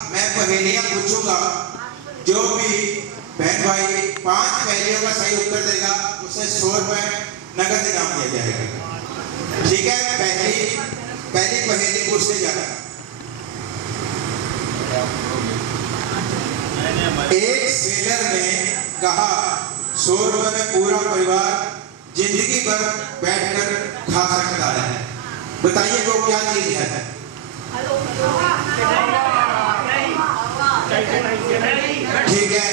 मैं पहेलियां पूछूंगा, जो भी बहन भाई 5 पहेलियों का सही उत्तर देगा उसे 100 रुपए नगद इनाम दिया जाएगा। ठीक है, पहली पहेली पूछने जा रहा। एक सेलर ने कहा 100 रुपए में पूरा परिवार जिंदगी भर बैठकर खा सकता है। बताइए वो क्या चीज है? ठीक है,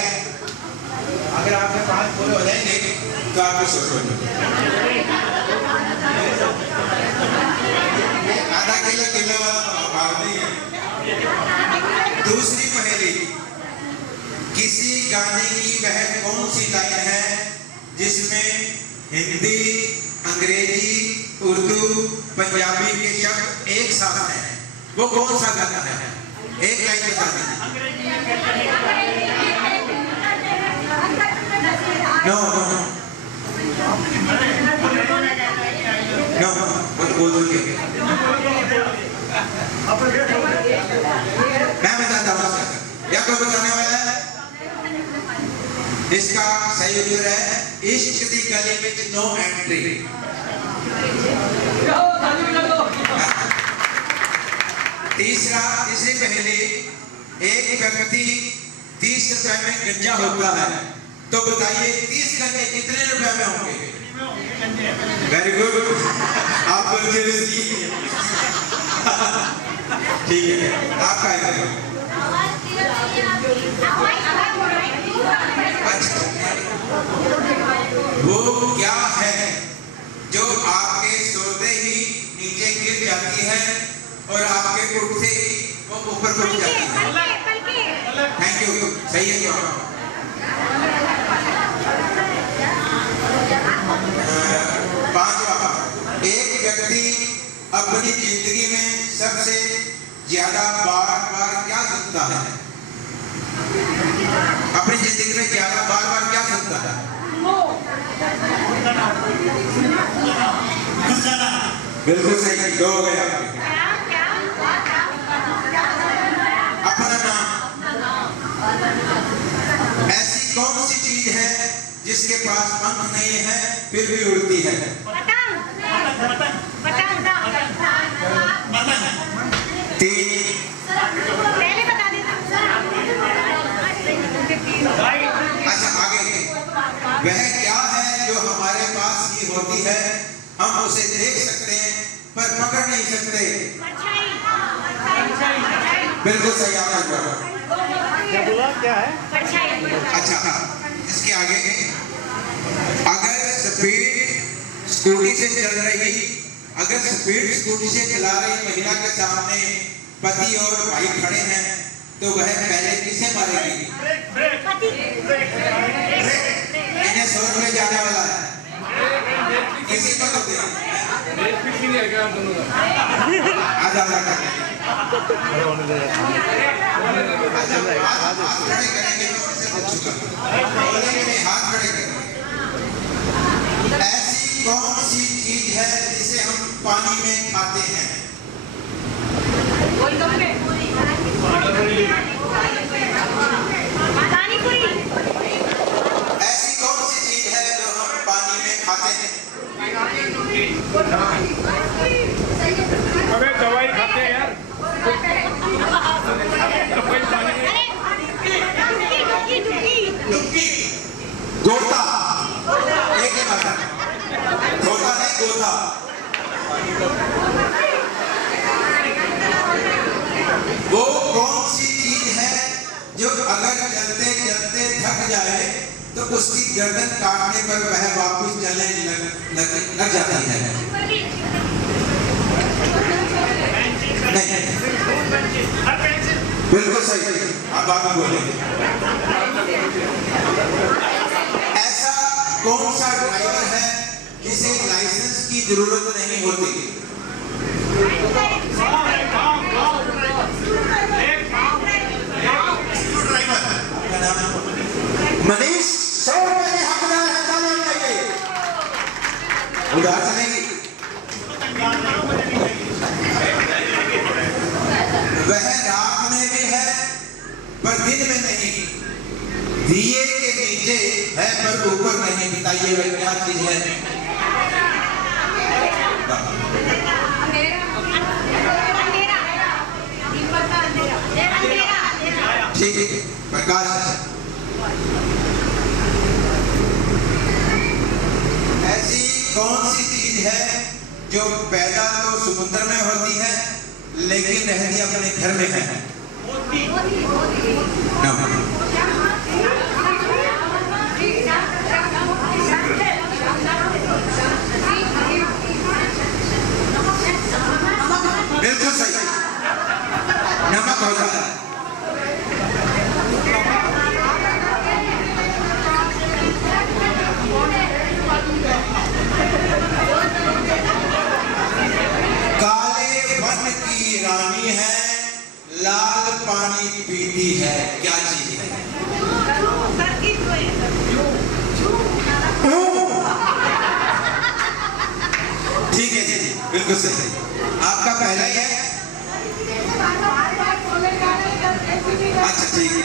अगर आपके 5 पूरे हो जाएंगे तो आपको 100 आधा किलो वाला भाव नहीं है। दूसरी पहेली, किसी गाने की वह कौन सी लाइन है जिसमें हिंदी, अंग्रेजी, उर्दू, पंजाबी के शब्द एक साथ हैं? वो कौन सा गाना है? एक लाइन बता दीजिए। नो बोल के मैं बताता हूँ, या कोई बताने वाला है? इसका सही उत्तर है इश्क दी गली में नो एंट्री। तीसरी पहेली, एक व्यक्ति 30 रुपए में गंजा होता है, तो बताइए 30 गंजे कितने रुपए में होंगे? वेरी गुड, आप ठीक है, आपका है। वो क्या है जो आपके सोते ही नीचे गिर जाती है और आपके उठते ही वो ऊपर उठ जाती है? थैंक यू, सही है जवाब। पांचवा, एक व्यक्ति अपनी जिंदगी में सबसे ज्यादा बार क्या सुनता है? अपनी जिंदगी में ज्यादा बार क्या सुनता है? बिल्कुल सही, 2 हो गए आपके। अपना नाम। ऐसी कौन सी चीज है जिसके पास पंख नहीं है फिर भी उड़ती है? अच्छा, आगे। वह क्या है जो हमारे पास ही होती है, हम उसे देख सकते हैं पर पकड़ नहीं सकते? बिल्कुल सही आपका जवाब। क्या है? अच्छा, इसके आगे, अगर स्पीड स्कूटी से चला रही महिला के सामने पति और भाई खड़े हैं तो वह पहले किसे मारेगी? इन्हें 100 रुपए जाने वाला है, किसी को तो दे। ऐसी कौन सी चीज है जिसे हम पानी में खाते हैं? ऐसी कौन सी चीज है जो हम पानी में खाते हैं? अबे दवाई खाते हैं यार। डुबकी, गोता। एक ही बात है, गोता नहीं, गोता। वो कौन सी चीज है जो अगर चलते चलते थक जाए तो उसकी गर्दन काटने पर वह वापस चलने लग जाती है? नहीं, बिल्कुल सही, आप बात बोलेंगे। ऐसा कौन सा ड्राइवर है जिसे लाइसेंस की जरूरत नहीं होती? मनीष 100 रुपए के हकदार है, तालियां बजाइए। उधार से नहीं, वह रात में भी है पर दिन में नहीं, दिए के नीचे है पर ऊपर नहीं। बताइए वह क्या चीज है? ठीक है, प्रकाश है। ऐसी कौन सी चीज है जो पैदा तो समुद्र में होती है लेकिन रहती अपने घर में है? बिल्कुल सही, नमक होता है। काले वन की रानी है, लाल पानी पीती है, क्या चीज है? ठीक है जी, बिल्कुल सही। आपका पहला ही है। अच्छा ठीक है।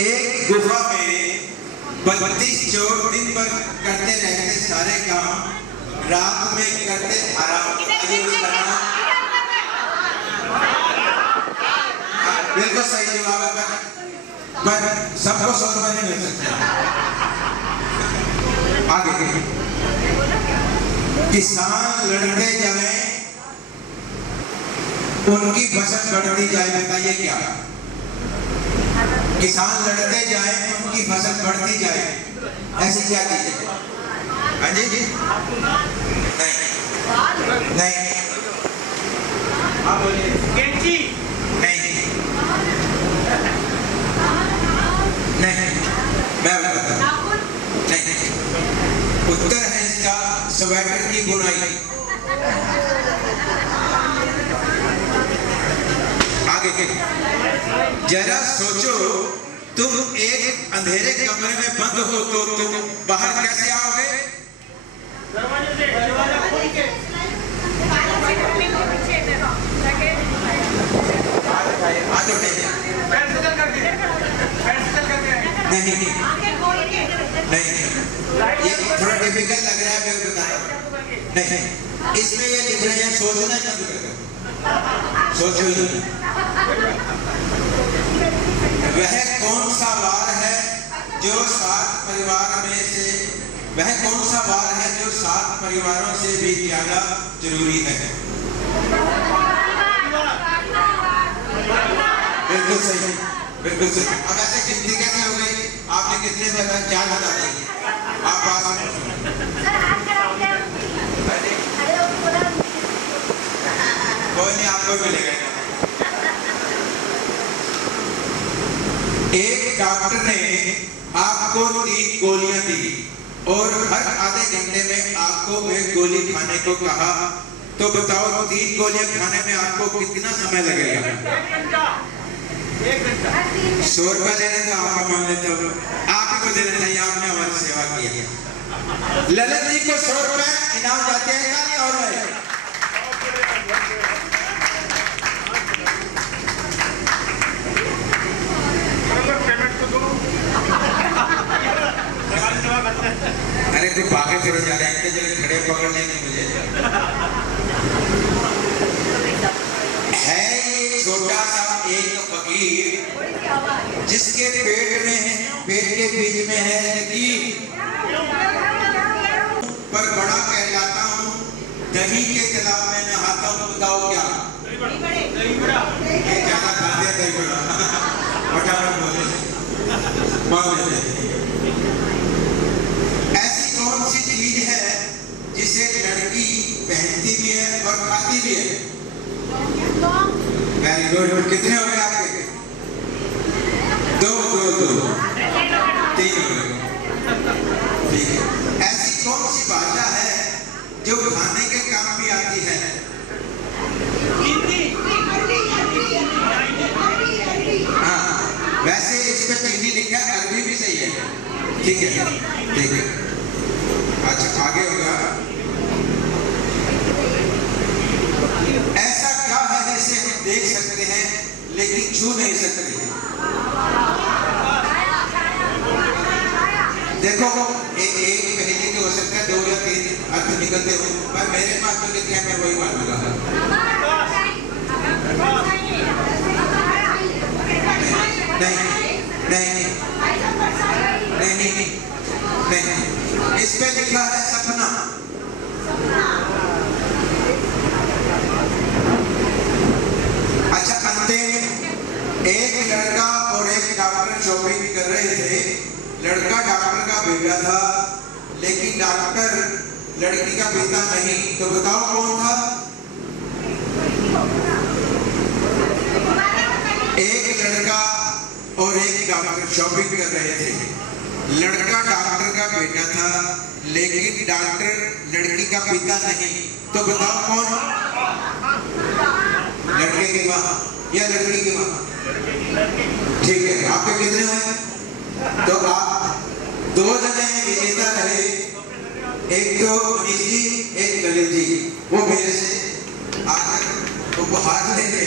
एक गुफा में 32 चोर दिन भर करते रहते सारे काम, रात में करते आराम। बिल्कुल सही जवाब है, पर सबको 100 रुपए नहीं मिल सकते। आगे किसान लड़ते जाए उनकी फसल बढ़ती जाए, बताइए क्या? किसान लड़ते जाए उनकी फसल बढ़ती जाए, ऐसी क्या चीज है? हाँ जी जी, नहीं नहीं, कैंची नहीं नहीं, मैं बताता हूँ। नहीं, उत्तर है इसका स्वेटर की बुनाई। आगे जरा सोचो, तुम एक अंधेरे कमरे में बंद हो तो तुम बाहर कैसे आओगे? दरवाजे से, दरवाजा खोल के। नहीं नहीं, ये थोड़ा डिफिकल्ट लग रहा है, मैं बताया नहीं। इसमें ये लिख रहे हैं सोचना ही बंद करो, सोचो ही। वह कौन सा वार है जो 7 परिवार में से, वह कौन सा वार है जो 7 परिवारों से भी ज्यादा जरूरी है? बिल्कुल सही, बिल्कुल सही। अब ऐसे गिनती कैसे हो गई? आपने कितने बता? 4 बता दी। आप बात सुनो। कोई नहीं, आपको मिलेगा। एक डॉक्टर ने आपको 3 गोलियां दी और हर आधे घंटे में आपको 1 गोली खाने को कहा, तो बताओ 3 गोलियां खाने में आपको कितना समय लगेगा? 1 घंटा। 100 रुपया लेने का आपका मान लेते हो, आप ही को देना चाहिए, आपने हमारी सेवा की है। ललित जी को 100 रुपए इनाम जाते हैं या नहीं? और अरे तो भागे चले जा रहे हैं, जगह खड़े पकड़ लेंगे मुझे। है ये छोटा सा एक फकीर जिसके पेट के बीच में है लकीर, पर बड़ा कहलाता हूँ, दही के तालाब में नहाता हूँ, बताओ क्या? दही बड़ा। ज्यादा खाते हैं दही बड़ा, फटाफट बोले ऐसी कौन सी चीज है जिसे लड़की पहनती भी है और खाती भी है? Very good. कितने हो गए आपके? 2 2 2 3 हो गए। ठीक है। ऐसी कौन सी भाषा है जो खाने के काम भी आती है? हाँ, वैसे इस पे चीनी लिखा है, अरबी भी सही है। ठीक है, ठीक है। अच्छा, आगे होगा। ऐसा क्या है देख सकते हैं लेकिन छू नहीं सकते। देखो एक पहेली के हो सकता है 2 या 3 अर्थ निकलते हो, पर मेरे पास जो लिखे हैं मैं वही मानूंगा। नहीं, इस पे लिखा है सपना। अच्छा, अंतिम एक लड़का और एक डॉक्टर शॉपिंग कर रहे थे। लड़का डॉक्टर का बेटा था, लेकिन डॉक्टर लड़की का पिता नहीं। तो बताओ कौन था? एक लड़का और एक डॉक्टर शॉपिंग कर रहे थे। लड़का डॉक्टर का बेटा था, लेकिन डॉक्टर लड़की का पिता नहीं। तो बताओ कौन? लड़के की माँ या लड़की की माँ? ठीक है, आपके कितने हुए? तो आप 2 जने विजेता रहे, एक तो मनीष जी, एक ललित जी। वो मेरे से आकर उपहार लेंगे।